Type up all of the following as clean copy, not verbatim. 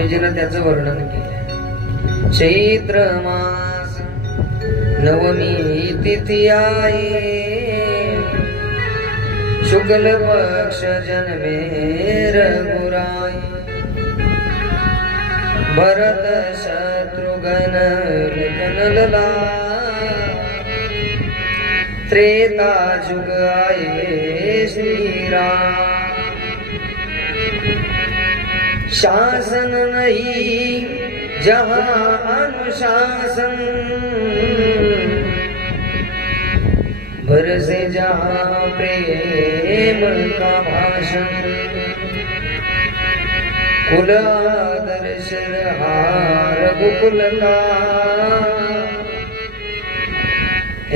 स्वामीजीनं त्याचं वर्णन केलं. चैत्र मास नवमी तिथी आहे, शुक्ल पक्ष जन्मे रघुराई. भरत शत्रुघ्न लखनलला, त्रेता जुग आए श्रीराम. शासन नहीं जहां अनुशासन, बरसे जहां प्रेम का भाषण. कुल आदर्श रहा रघुकुल का,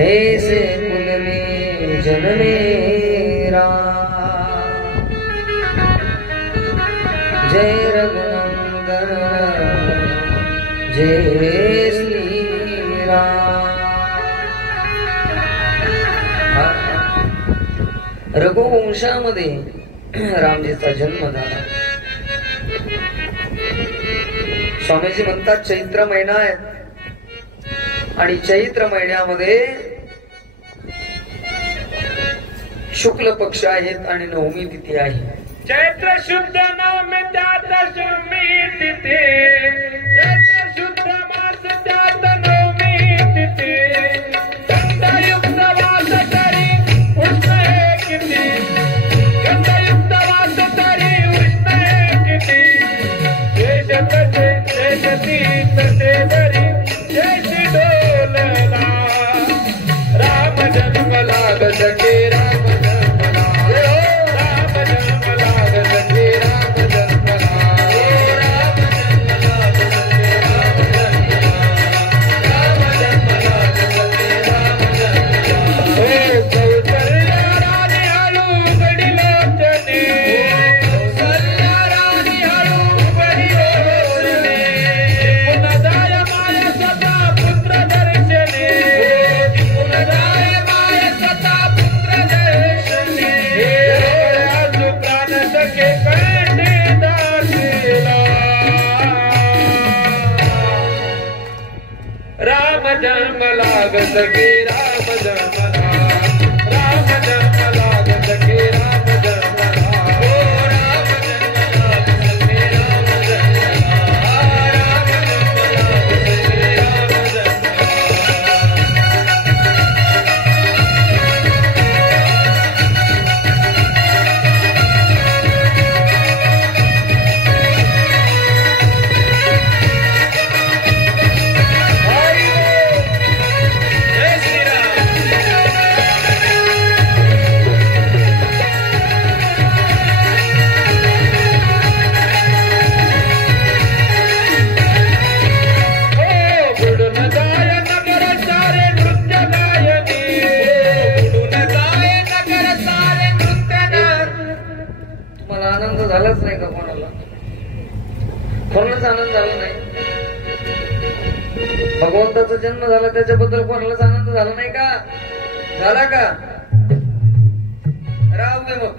ऐसे कुल में जन्मे राम. जय रघुनंदन जय श्री राम. रघुवंशामध्ये रामजीचा जन्म झाला. स्वामीजी म्हणतात चैत्र महिना आहे आणि चैत्र महिन्यामध्ये शुक्ल पक्ष आहेत आणि नवमी तिथी आहे. चैत्र शुद्ध नवमी त्यात दशमी तिथी, चैत्र शुद्ध मास त्यात नवमी तिथी. गंधयुक्त वास तरी उष्ण किती, गंधयुक्त वास तरी उष्ण किती. देश तसे देशती तसे तरी देशी डोलला. राम जन्म लाग सके राम जन्म लाग सके राम जन्म राम जन्म लाग सके राम जन्म राम जन्म लाग सके राम जन्म राम जन्म लाग सके राम जन्म. झालाच नाही का कोणाला? कोणालाच आनंद झाला नाही. भगवंताचा जन्म झाला त्याच्याबद्दल कोणालाच आनंद झाला नाही का? झाला का? राहू दे मग.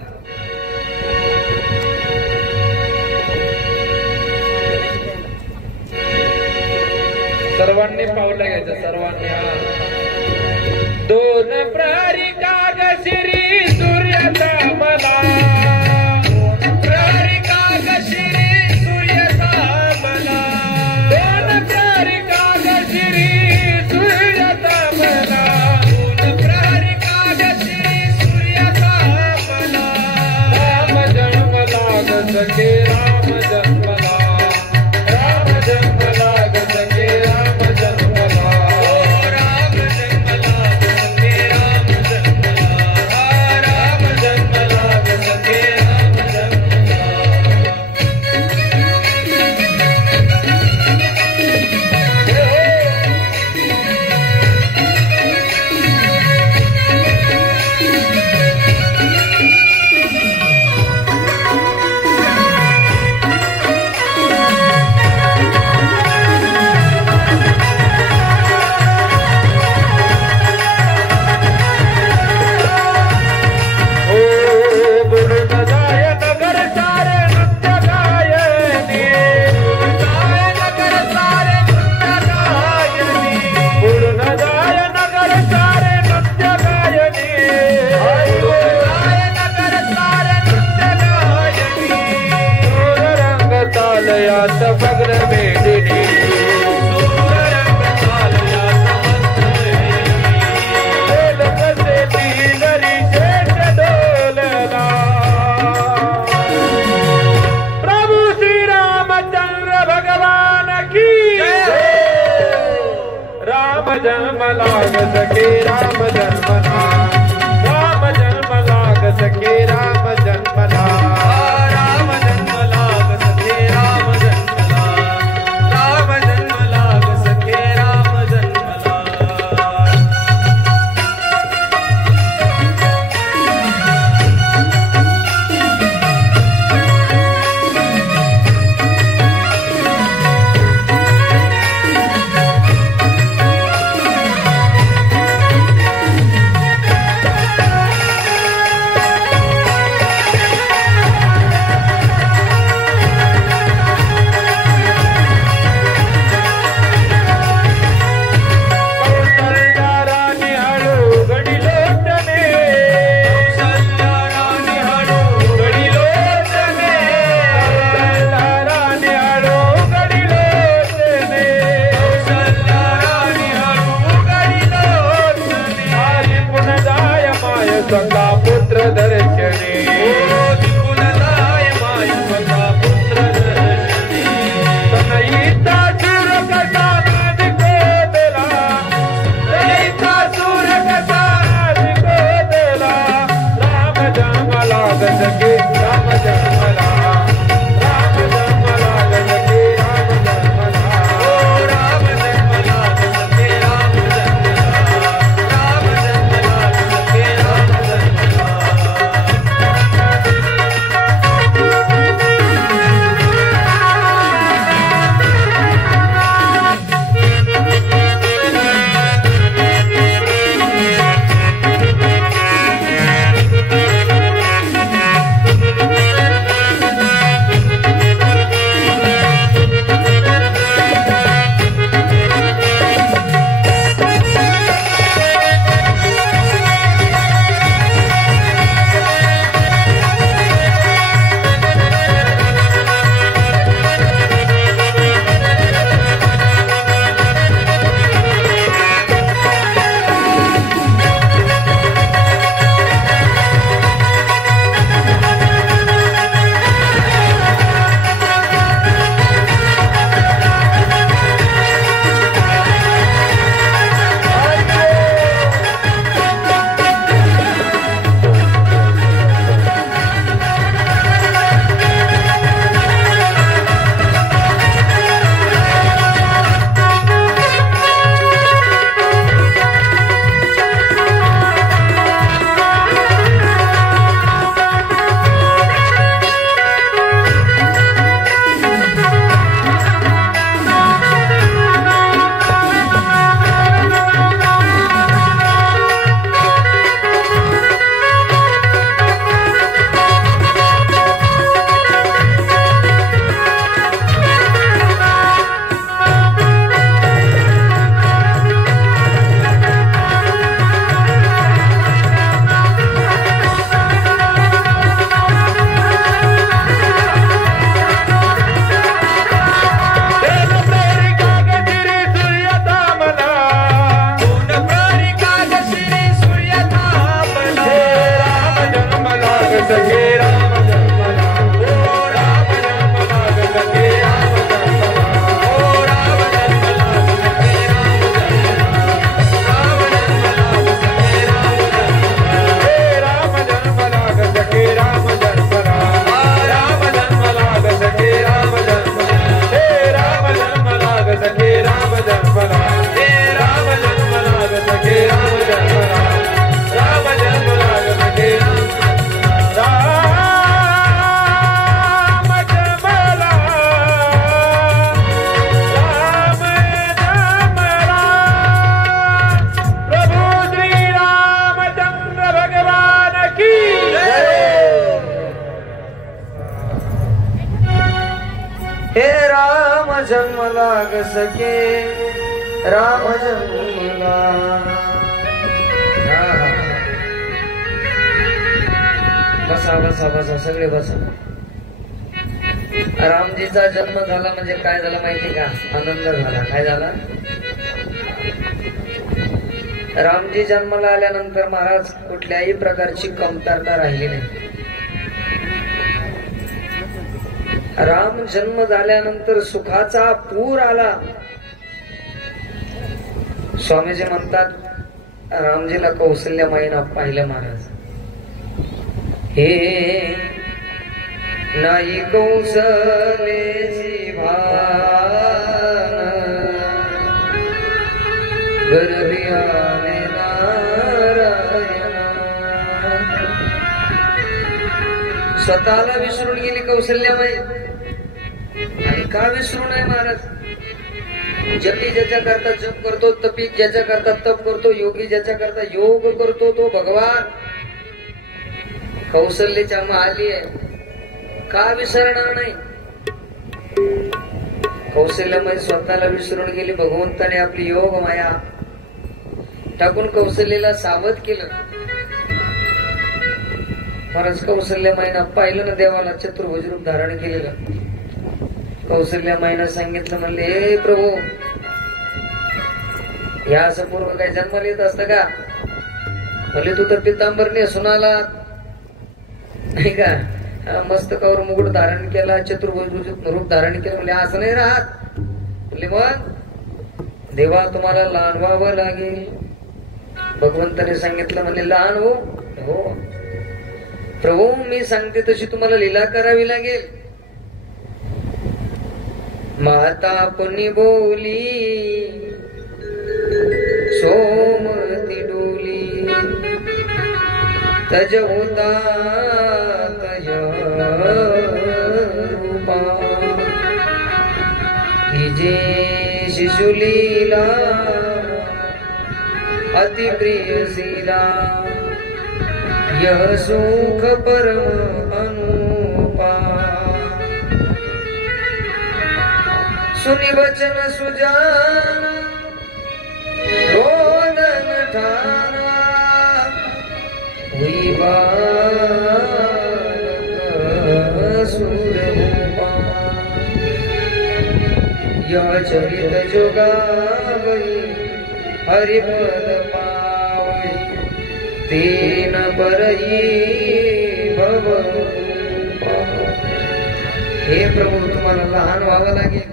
सर्वांनी पावलं घ्यायचं सर्वांनी. दोन प्रहरी काग श्री सूर्याचा मला, सके राम जन्मला, राम जन्म लाग सके राम जन्मला. राम जन्म लाग सके राम जन्मला, चालयात भग्न मेदिनी सूररंग चालयात भग्न मेदिनी कसे तीनरी शेष डोलला प्रभु श्री रामचंद्र भगवान की राम जन्म लाग सके राम जन्म राम जन्म लाग सके राम जन्म राम जन्म लाग सके राम जन्म राम जन्म लाग सके राम जन्म संगा पुत्र दर्शने पुनदाय माय संगा पुत्र दर्शने तनईता सुर कसा दिको देला तनईता सुर कसा दिको देला राम जन्म लाग सके राम जन्म राम जन्म लाग सके राम जन्म ओ राम जन्म लाग सके राम जन्म राम जन्म लाग सके राम जन्म लाग सके राम जन्म बसा बसा बसा सगळे बसा. रामजीचा जन्म झाला म्हणजे काय झाला माहिती का? आनंद झाला. काय झाला? रामजी जन्माला आल्यानंतर महाराज कुठल्याही प्रकारची कमतरता राहिली नाही. राम जन्म झाल्यानंतर सुखाचा पूर आला. स्वामीजी म्हणतात रामजीला कौशल्य माईना पाहिलं महाराज. हे नाही कौशलेची भान गर्भी आले नारायण. स्वतःला विसरून गेली कौशल्यामाई. आणि का विसरू नये महाराज? जपी ज्याच्या करता जप करतो, तपी ज्याच्या करता तप करतो, योगी ज्याच्या करता योग करतो तो भगवान. कौशल्याच्या महाली आहे, का विसरणार नाही? कौशल्यामध्ये स्वतःला विसरून गेली. भगवंताने आपली योग माया टाकून कौशल्याला सावध केलं. महाराज कौशल्यामाईना पाहिलं ना देवाला चतुर्भुज रूप धारण केलेलं. कौशल्यामाईना सांगितलं, म्हणले हे प्रभू, या असं पूर्व काही जन्माला येत असतं का? म्हणले तू तर पितांबर नेसून आला नाही का? मस्तकावर मुकुट धारण केला, चतुर्भुज रूप धारण केलं. म्हणजे असं नाही राहत. म्हणजे मग देवा तुम्हाला लहान व्हावं लागेल. भगवंताने सांगितलं, म्हणजे लहान हो प्रभू, मी सांगते तशी तुम्हाला लीला करावी लागेल. माता पुनी बोली सोमती डोली तज होता तज रूपा जे शिशुलीला अति प्रिय शीला यह सुख परम अनुपा. सुनि वचन सुजान रोदन ठाना हुई बालक सुरभूपा. यह चरित जोगावई हरिपद पावई तेन परई भव. हे प्रभू, तुम्हाला लहान व्हावं लागेल.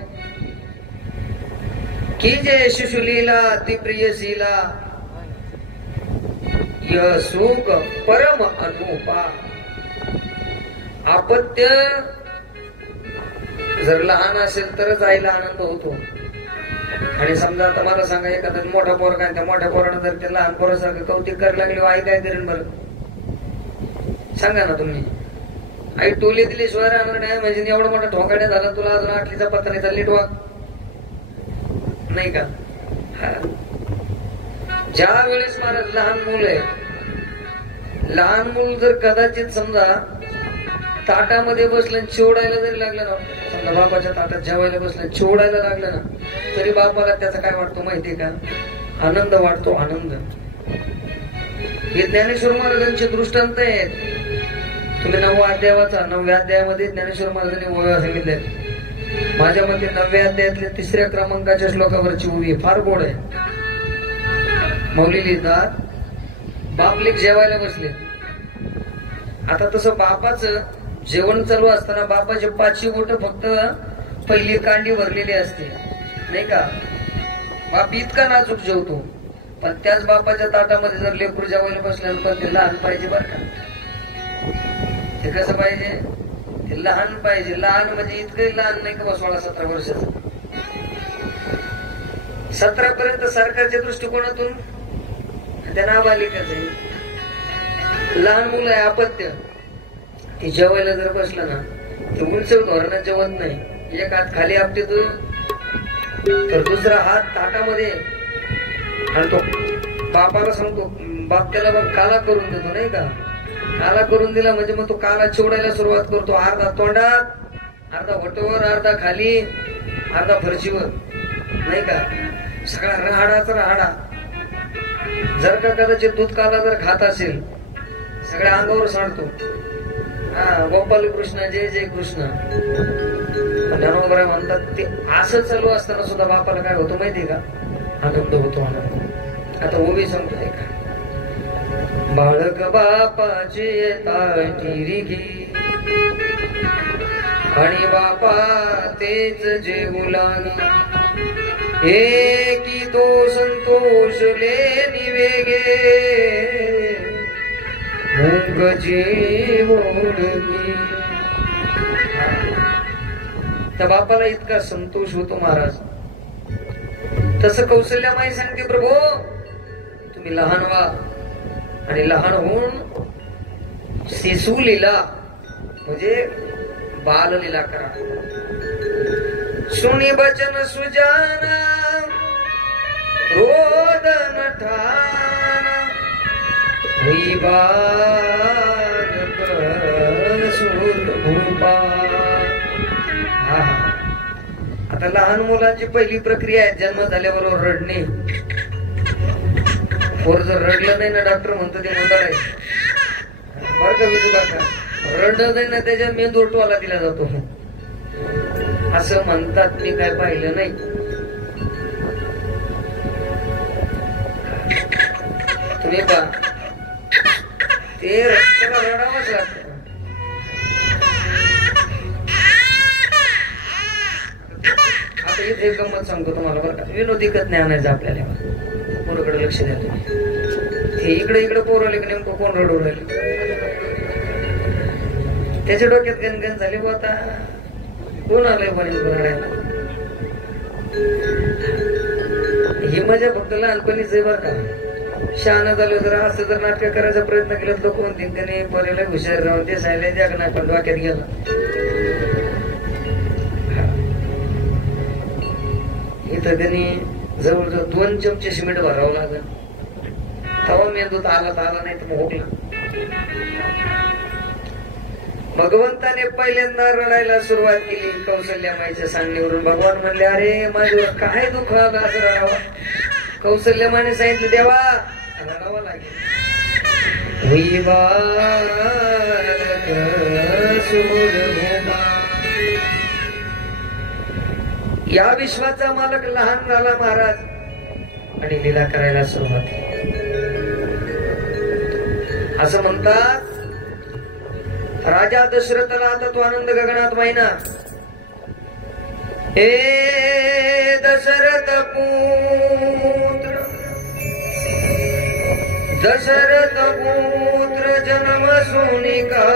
की जे शिशुलीला अति प्रियशीला यह सुख परम अनुपा. अपत्य जर लहान असेल तरच आईला आनंद होतो. आणि समजा आता मला सांगा, एखादा मोठा पोर काय, त्या मोठ्या पोरानं जर त्या लहान पोरासारखं कौतिक करायला लागले, आई काय करेन बरं? सांगा ना तुम्ही. आई टोली दिल्याशिवाय राहणार नाही. म्हणजे एवढा मोठा ठोकाड्या झाला, तुला अजून आठलीचा पत्ता नाही, चालली वाग नाही का? ज्या वेळेस महाराज लहान मूल आहे, लहान मूल जर कदाचित समजा ताटामध्ये बसलं चिवडायला जरी लागलं ना, समजा बापाच्या ताटात जेवायला बसलं चिवडायला लागलं ना, तरी बापाला त्याचा काय वाटतो माहितीये का? आनंद वाटतो. आनंद. हे ज्ञानेश्वर महाराजांचे दृष्टांत आहेत. तुम्ही 9व्या अध्याय वाचा. 9व्या अध्यायामध्ये ज्ञानेश्वर महाराजांनी ओव्या सांगितल्या. माझ्या मते 9व्या अध्यायातल्या 3ऱ्या क्रमांकाच्या श्लोकावरची ओवी फार गोड आहे. मौली लिहितात, बाप लेक जेवायला बसले. आता तसं बापाचं जेवण चालू असताना बापाचे 5 बोट फक्त पहिली कांडी भरलेली असते नाही का? बाप इतका नाजूक जेवतो. पण त्याच बापाच्या ताटामध्ये जर लेकरू जेवायला बसल्यावर पण ते लहान पाहिजे बरं का? ते कसं पाहिजे? ते लहान पाहिजे. लहान म्हणजे इतकंही लहान नाही का 16-17 वर्षाचं. 17 पर्यंत सरकारच्या दृष्टिकोनातून त्या नाबालिकाच आहे. लहान मुलं आहे अपत्य. ती जेवायला जर बसलं ना, ते उंच धोरणात जेवत नाही. एक हात खाली आपटतो तर दुसरा हात ताटामध्ये आणि तो बापाला सांगतो. बाप त्याला बाप काला करून देतो नाही का? काला करून दिला म्हणजे मग तो काला चिवडायला सुरुवात करतो. अर्धा तोंडात, अर्धा वटवर, अर्धा खाली, अर्धा फरशीवर नाही का? सगळा राहाडाचा राहाडा. जर का कदाचित दूध काला जर खात असेल, सगळ्या अंगावर सांडतो. हा, गोपाल कृष्ण जय जय कृष्ण. ज्ञानोबराय म्हणतात ते असं चालू असताना सुद्धा बापाला काय होतं माहितीये का? आनंद होतो आनंद. आता ओवी सांगतोय का, बाळक बापाची ताटी रिगी आणि बापा तेच जेवू लागी, एकी तो संतोष लेनी वेगे मुग जीवोडगी. त्या बापाला इतका संतोष होतो महाराज. तसं कौशल्यामाई सांगते, प्रभू तुम्ही लहान व्हा आणि लहान होऊन शिशु लीला म्हणजे बाल लीला करा. सुनी बचन सुजाना रोदन ठाना हुई बालक सुरभूपा. आता लहान मुलांची पहिली प्रक्रिया आहे जन्म झाल्याबरोबर रडणे. पोर जर रडलं नाही ना डॉक्टर म्हणतो ते मुद्दाड आहे बरं का विजू काका. रडलं नाही ना त्याच्या मेंदूर टोला दिला जातो असं म्हणतात. मी काय पाहिलं नाही. तुम्ही पहा ते रस्त्याला रडावंच लागतं. आता इथे एक गंमत सांगतो तुम्हाला बरं का. विनोदीकत नाही आणायचं आपल्याला. पोराकडे लक्ष द्या तुम्ही. हे इकडे इकडे पोर आले की नेमकं कोण रडू राहिले त्याच्या डोक्यात गणगण झाली. व आता कोण आलंय पण रडायला. ही मजा फक्त लहानपणीच आहे बरं का. शहाणा झालो जर असं जर नाटक करायचा प्रयत्न केला तर कोण तिने पोरेला हुशार राहून ते सायला जग नाही पण डोक्यात गेला. इथं त्यांनी जवळजवळ 2 चमचे सिमेंट भरावं लागल. तवा मेंदूत आला तर आला नाही तर मग होकला. भगवंताने पहिल्यांदा रडायला सुरुवात केली कौशल्यामाईच्या सांगण्यावरून. भगवान म्हणले, अरे माझ्यावर काय दुःख आलं असं रडावा. कौशल्यामाने सांगितलं, देवा रडावा लागेल. या विश्वाचा मालक लहान झाला महाराज आणि लीला करायला सुरुवात केली. असं म्हणतात राजा दशरथाला आता तो आनंद गगनात माहिना. हे दशरथ पुत्र दशरथ पुत्र जन्म सोनिका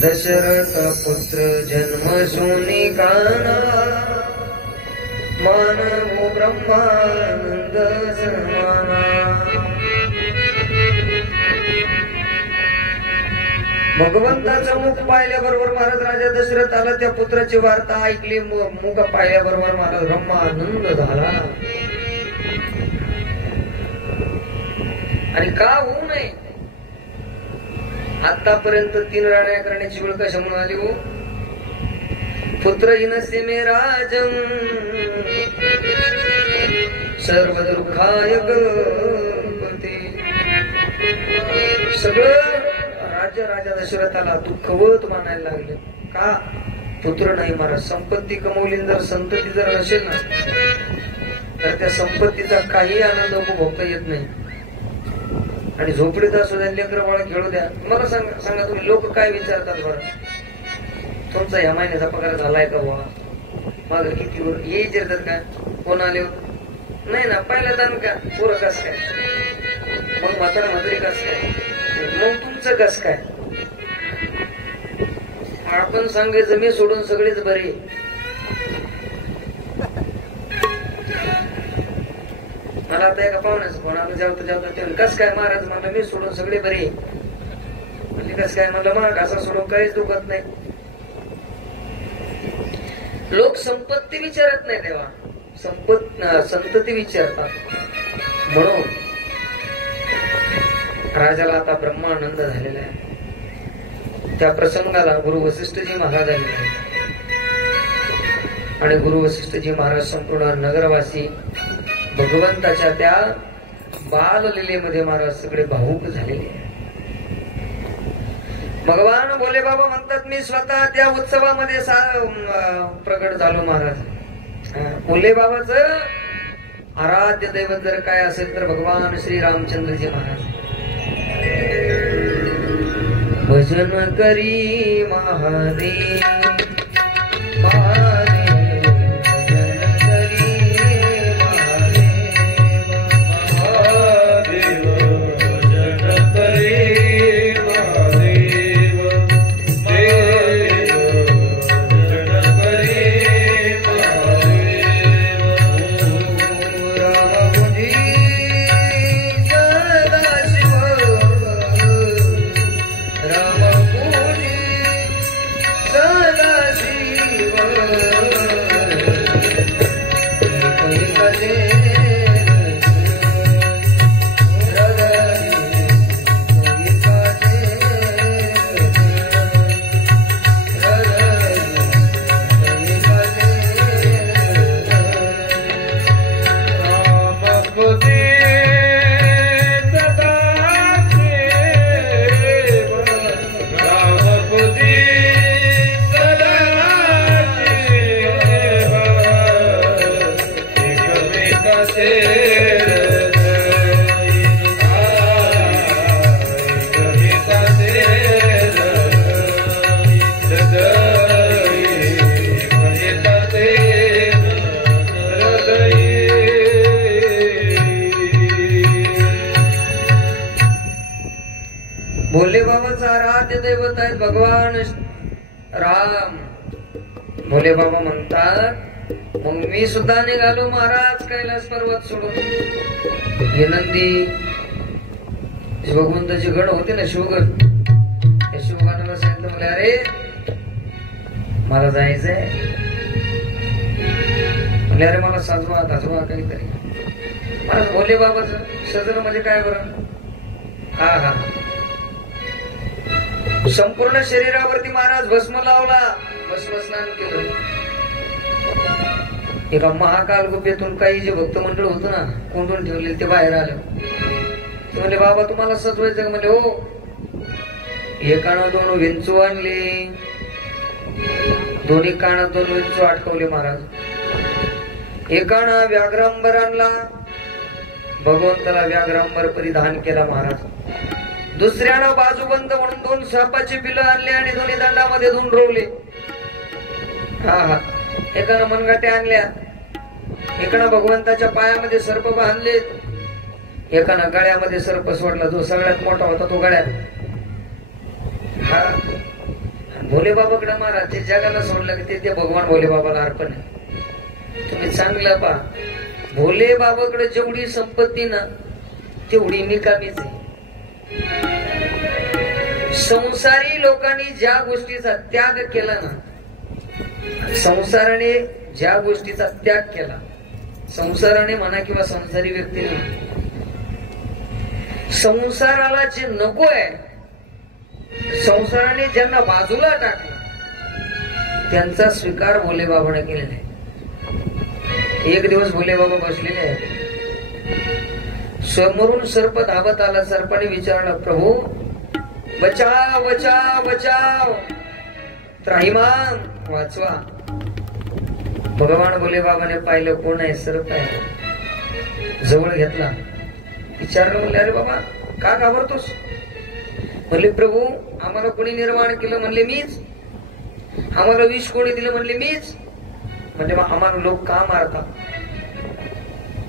दशरथ पुत्र जन्म सोनिकाना मानव ब्रह्मानंद समाना. भगवंताचं मुख पाहिल्याबरोबर महाराज राजा दशरथाला त्या पुत्राची वार्ता ऐकली. मुख पाहिल्याबरोबर महाराज ब्रह्मानंद झाला. आणि का होऊ नये. आतापर्यंत 3 राण्या करण्याची वेळ कशामुळे आली हो. पुत्र हिनसे मे राजम सर्व दुःखाय गणपती. सगळं राज्य राजा दशरथाला दुःखवत मानायला लागले. का? पुत्र नाही महाराज. संपत्ती कमवली जर संतती जर नसेल ना तर त्या संपत्तीचा काही आनंद उपभोगता येत नाही. आणि झोपडीत असू द्या लेकर बाळा खेळू द्या. मला सांगा तुम्ही लोक काय विचारतात बरं. तुमचा या महिन्याचा पगार झालाय का बुवा? मग किती ये विचारतात का? कोण आले नाही ना, पहिला दान का? पोरं कस काय? मग म्हातारा म्हातारी कस काय? मग तुमचं कस काय? आपण सांगायचं मी सोडून सगळेच बरे. मला आता एका पाहुण्याचं फोन आला, जेवता जेवता ते कस काय महाराज? म्हणलं मी सोडून सगळे बरे. म्हणजे कस काय? म्हणलं मग असं सोडून काहीच दुखत नाही. लोक संपत्ती विचारत नाही तेव्हा, संतती विचारतात. म्हणून राजाला आता ब्रह्मानंद झालेला आहे. त्या प्रसंगाला गुरु वसिष्ठजी महाराज आले आणि गुरु वसिष्ठजी महाराज संपूर्ण नगरवासी भगवंताच्या त्या बाललीलेमध्ये महाराज सगळे भावुक झालेले. भगवान भोले बाबा म्हणतात मी स्वतः त्या उत्सवामध्ये प्रकट झालो महाराज. भोले बाबाचं आराध्य दैवत जर काय असेल तर भगवान श्री रामचंद्रजी महाराज. भजन करी महादेव महादेव, भजन करी महादेव महादेव, भजन करी महादेव देव, भजन करी महादेव. रामजी सदाशिव रामपूजी सदाशिव, भोले बाबाचं आराध्य दैवत आहेत भगवान राम. भोले बाबा म्हणतात मग मी सुद्धा निघालो महाराज कैलास पर्वत सोडून. हे नंदी भगवंताचे गण होते ना शिवगण, त्या शिवगणाला सांगितलं मला अरे मला जायचंय. म्हणजे अरे मला साजवा धाजवा काहीतरी. महाराज भोले बाबाचं सजन म्हणजे काय बरं? हा हा, संपूर्ण शरीरावरती महाराज भस्म लावला, भस्म स्नान केलं. एका महाकाल गुफेतून काही जे भक्त मंडळ होतं ना कोंडून ठेवले ते बाहेर आलं. ते म्हणले बाबा तुम्हाला सजवायचं का? म्हणजे हो. एकानं 2 विंचू आणले, दोन्ही कानात 2 विंचू अटकवले महाराज. एकानं व्याघ्रांबर आणला, भगवंताला व्याघ्रांबर परिधान केला महाराज. दुसऱ्यानं बाजूबंद म्हणून 2 सापाची पिलं आणली आणि दोन्ही दंडामध्ये धुवून रोवले. हा हा, एकानं मनगाट्या आणल्या, एकानं भगवंताच्या पायामध्ये सर्प बांधले, एकानं गळ्यामध्ये सर्प सोडला, जो सगळ्यात मोठा होता तो गळ्यात. हा, भोले बाबाकडे महाराज ते जगाला सोडलं की ते भगवान भोले बाबाला अर्पण आहे. तुम्ही चांगलं पहा, भोले बाबाकडे जेवढी संपत्ती ना तेवढी निकामीच आहे. संसारी लोकांनी ज्या गोष्टीचा त्याग केला ना, संसाराने ज्या गोष्टीचा त्याग केला, संसाराने म्हणा किंवा संसारी व्यक्तीने, संसाराला जे नको आहे, संसाराने ज्यांना बाजूला टाकलं त्यांचा स्वीकार भोले बाबाने केलेला आहे. एक दिवस भोले बाबा बसलेले आहेत, समोरून सर्प धावत आला. सर्पाने विचारलं प्रभू बचाव बचाव बचाव, त्राहिमाम वाचवा. भगवान भोले बाबाने पाहिलं कोण आहे? सर्प आहे. जवळ घेतला, विचारलं म्हणले अरे बाबा का घाबरतोस? म्हणले प्रभू आम्हाला कोणी निर्माण केलं? म्हणले मीच. आम्हाला विष कोणी दिलं म्हणले मीच. म्हणजे मग आम्हाला लोक का मारता?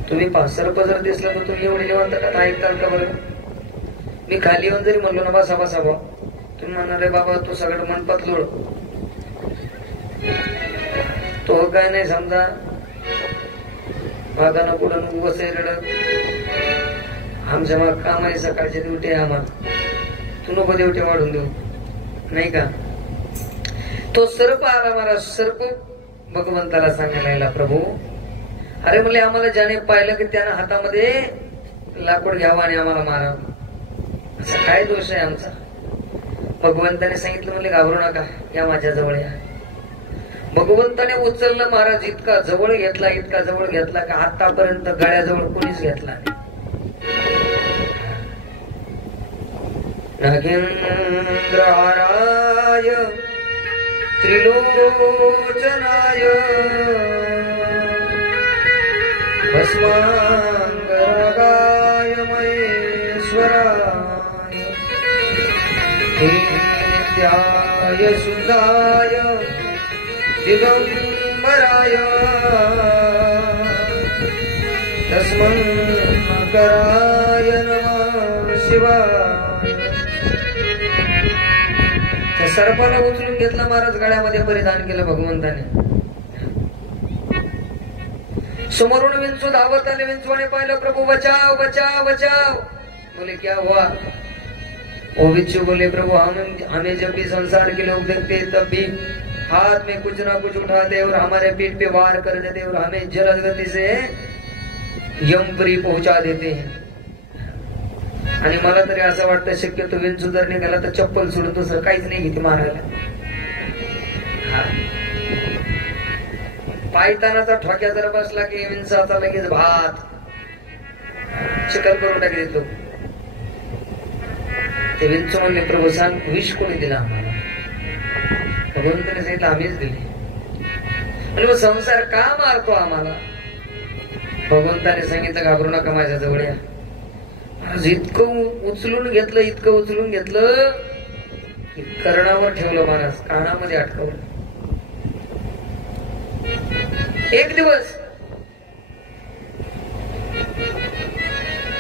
तुम्ही सर्प जर दिसला तर तुम्ही एवढे निवांत का ऐकताल का बरं? मी खाली येऊन जरी म्हणलो ना बसा बसा बा, तुम्ही म्हणणार आहे बाबा तू सगळं मनपात लोड. तो काय नाही समजा वागानं पुढं नको बसाय रडत. आमच्या मग काम आहे, सकाळची ड्युटी आहे आम्हाला, तू नको ड्युटी वाढून देऊ नाही का? तो सर्प आला मला. सर्प भगवंताला सांगायला लागला, प्रभू अरे म्हणले आम्हाला ज्याने पाहिलं की त्यानं हातामध्ये लाकूड घ्यावं आणि आम्हाला मारावं, असा काय दोष आहे आमचा? भगवंताने सांगितलं म्हणले घाबरू नका, या माझ्या जवळ या. भगवंताने उचललं महाराज. इतका जवळ घेतला, इतका जवळ घेतला का आतापर्यंत गळ्याजवळ कोणीच घेतला नाही. नागेंद्राराय त्रिलोचनाय भस्मांगरागाय महेश्वराय नित्याय सुधाय दिगंबराय तस्मन्मकराय नमः शिवाय. त्या सर्पाला उचलून घेतला महाराज, गळ्यामध्ये परिधान केलं भगवंताने. समोरून विंचू धावत आले. विंचूने पाहिलं, प्रभू बचाव बचाव बचाव. बोले क्या हुआ? ओ बिच्छू बोले, प्रभु हमें जब भी संसार के लोग देखते तब भी हाथ में कुछ ना कुछ उठाते और हमारे पीठ पे वार कर देते और हमें जलद गति से यमपुरी पहुंचा देते हैं. आणि मला तरी असं वाटतं शक्यतो विंचू जर निघाला तर चप्पल सोडून दुसरं काहीच नाही घेते मारायला. पायतानाचा ठोक्या जर बसला की विंचाचा लगेच भात चिकन करून टाकले तो. ते विंचू म्हणले, प्रभू सांग विष कोणी दिला आम्हाला? भगवंताने सांगितलं आम्हीच दिले. म्हणजे मग संसार का मारतो आम्हाला? भगवंताने सांगितलं घाबरू नका, माझ्या जवळ या. आज इतकं उचलून घेतलं, इतकं उचलून घेतलं की कर्णावर ठेवलं महाराज, कानामध्ये अटकवलं. एक दिवस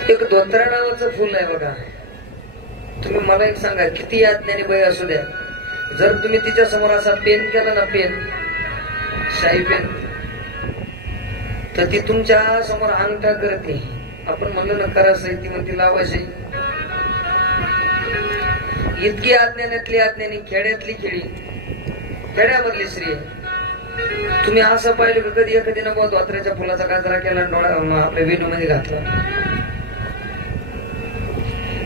एक धोत्रा नावाचं फुल आहे बघा. तुम्ही मला एक सांगा, किती अज्ञानी बाई असू द्या, जर तुम्ही तिच्या समोर असा पेन केला ना, पेन शाई पेन, तर ती तुमच्या समोर अंगठा करते. आपण म्हणलो ना करायचं, ती म्हणते लावायची. इतकी अज्ञानातली अज्ञानी, खेड्यातली खेडी, खेड्यामधली स्त्री. तुम्ही असं पाहिलं का कधी एखादी नको धोत्र्याच्या फुलाचा गाजरा केला, डोळा आपल्या वेणू मध्ये घातला?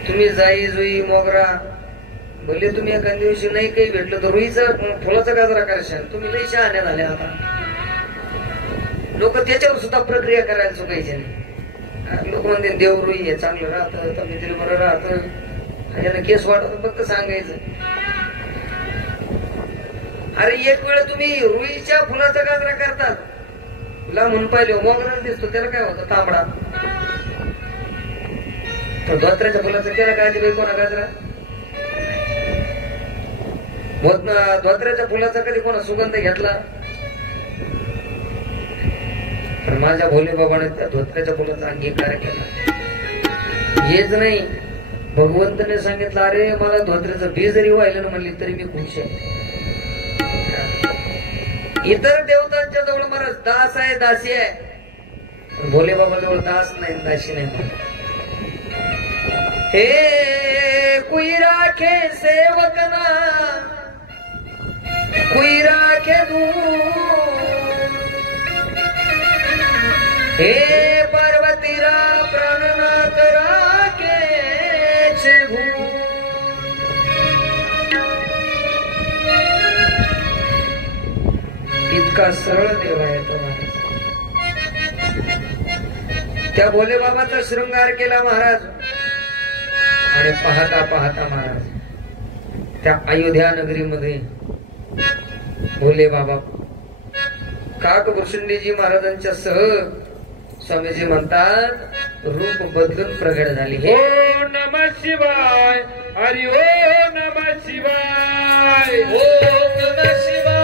तुम्ही जाई जुई मोगरा बोलले, तुम्ही एखाद्या दिवशी नाही काही भेटलं तर रुईचा फुलाचा गाजरा करायचा. तुम्ही लई शहाण्या झाल्या आता. लोक त्याच्यावर सुद्धा प्रक्रिया करायला चुकायची नाही. लोक म्हणते देव रुई हे चांगलं राहतं, तब्येतीला बरं राहतं, ह्याला केस वाटत, फक्त सांगायचं. अरे एक वेळ तुम्ही रुईच्या फुलाचा गाजरा करतात, लांबून पाहिले मोगरा दिसतो, त्याला काय होतं? तांबडा. तर धोत्र्याच्या फुलाचा केला काय दिलं कोणा गाजरा? धोत्र्याच्या फुलाचा कधी कोणा सुगंध घेतला? पण माझ्या भोले बाबाने त्या धोत्र्याच्या फुलाचा अंगीकार केला. हेच नाही, भगवंताने सांगितलं, अरे मला धोत्र्याचं बी जरी व्हायला ना म्हणली तरी मी खुश आहे. इतर देवतांच्या जवळ महाराज दास आहे, दासी आहे, भोले बाबा जवळ दास नाही, दासी नाही. हे कोई राखे सेवकना, कोई राखे दूर, हे पार्वतीरा प्राणनाथ राखे भू. इतका सरळ देव आहे तो महाराज. त्या भोले बाबाचा शृंगार केला महाराज. आणि पाहता पाहता महाराज त्या अयोध्या नगरीमध्ये भोले बाबा काकभूषणजी महाराजांच्या सह स्वामीजी म्हणतात रूप बदलून प्रगट झाली. ओ नमः शिवाय, हरि ओ नमः शिवाय, ओ नमः शिवाय.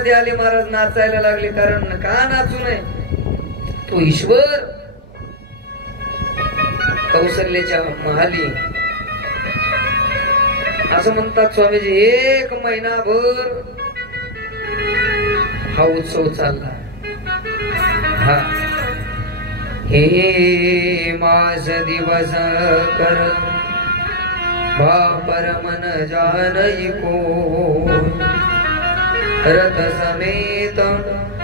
मध्ये आले महाराज, नाचायला लागले. कारण का नाचू नये, तो ईश्वर कौशल्याच्या महाली. असं म्हणतात स्वामीजी, 1 महिनाभर हा उत्सव चालला. हा हे मास दिवस कर बापर मन जानई को, रथ समेत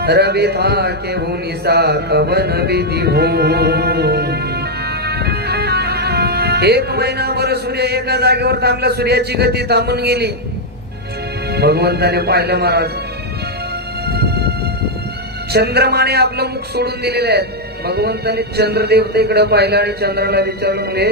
रवि था के भूनिसा कवन विधि हो. 1 महिनाभर सूर्य एका जागेवर थांबला. सूर्याची गती थांबून गेली. भगवंताने पाहिलं महाराज, चंद्रमाने आपलं मुख सोडून दिलेलं आहे. भगवंताने चंद्रदेवतेकडे पाहिलं आणि चंद्राला विचारलं, मुले